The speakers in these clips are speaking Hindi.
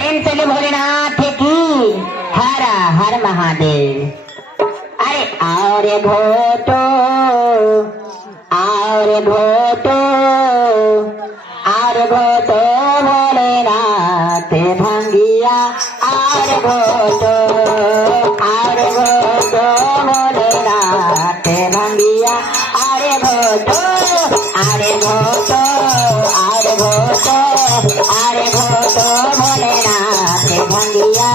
प्रेम से भोलेनाथ की हर हर महादेव। अरे और घोटो भोलेनाथ भंगिया और घोटो भोलेनाथ भंगिया अरे घोटो भोलेनाथ भंगिया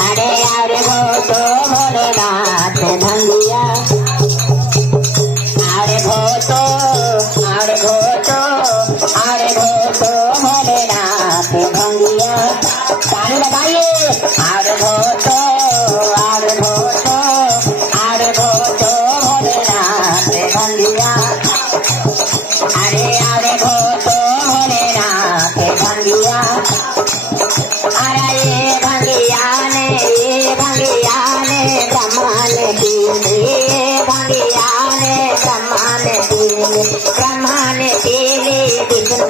अरे और घोटो भोलेनाथ भंगिया अरे घोटो भोलेनाथ भंगिया। ताली लगाइए। अरे घोटो भोलेनाथ भंगिया अरे घोटो भोलेनाथ भंगिया। अरे ये भंगिया ने ब्रह्मा ने पीली विष्णु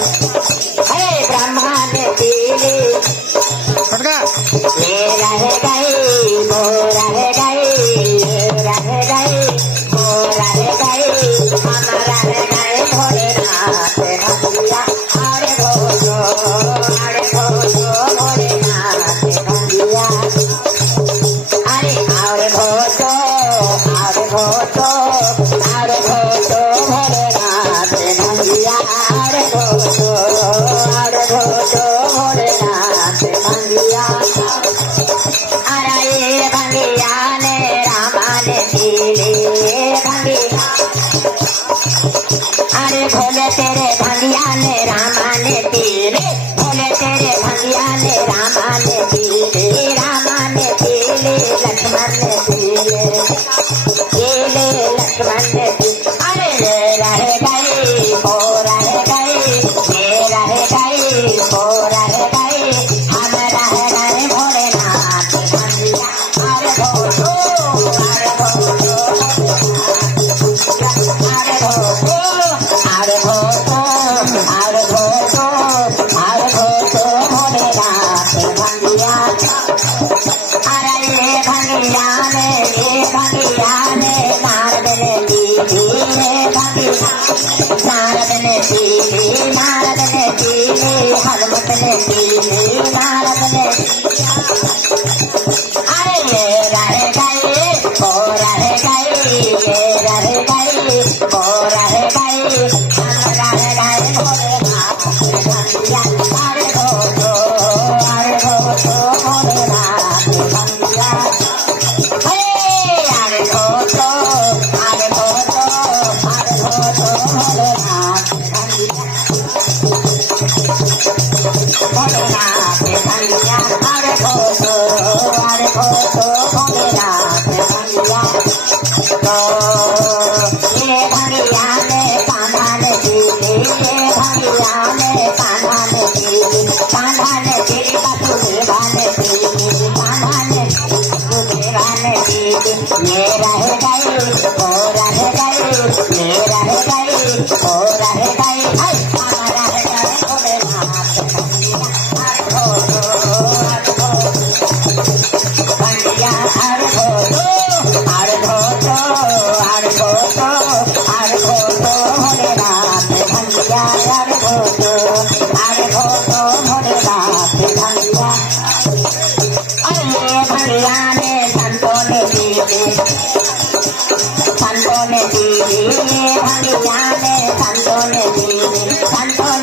अरे ब्रह्मा ने पीली ये रह गई वो रह गई हम रह गए भोलेनाथ भंगिया अरे घोटो भोलेनाथ भंगिया अरे और घोटो भोलेनाथ भंगिया अरे घोटो भोलेनाथ भंगिया। अरे ये भंगिया ने रामा ने पीली भंगिया अरे भोले तेरे भंगिया ने रामा ने पीली भोले तेरे भंगिया ने रामा ने पीली लक्ष्मण ने पीली लक्ष्मण ने पीली अरे रह गई वो रह गई हम रह गए भोलेनाथ भंगिया अरे घोटो भोलेनाथ भंगिया। अरे ये भंगिया ने नारद ने पीली हनुमत ने पीली नारद ने अरे ये रह गई वो रह गई हम रह गए भोलेनाथ भंगिया अरे घोटो भोलेनाथ भंगिया अरे घोटो भोलेनाथ भंगिया अरे घोटो भोलेनाथ भंगिया। तो ये भंगिया ने कान्हा ने पीली भंगिया ने कान्हा ने पीली बसुदेवा ने पीली ये रह गई वो रह गई ये रह गई वो रह गई हम रह गए भोलेनाथ भंगिया अरे घोटो भंगिया अरे घोटो भोलेनाथ भंगिया अरे घोटो भोलेनाथ भंगिया। अरे ये भंगिया ने संतों ने पीली भंगिया ने संतों ने पीली भक्तों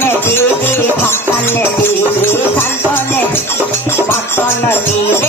ने पीली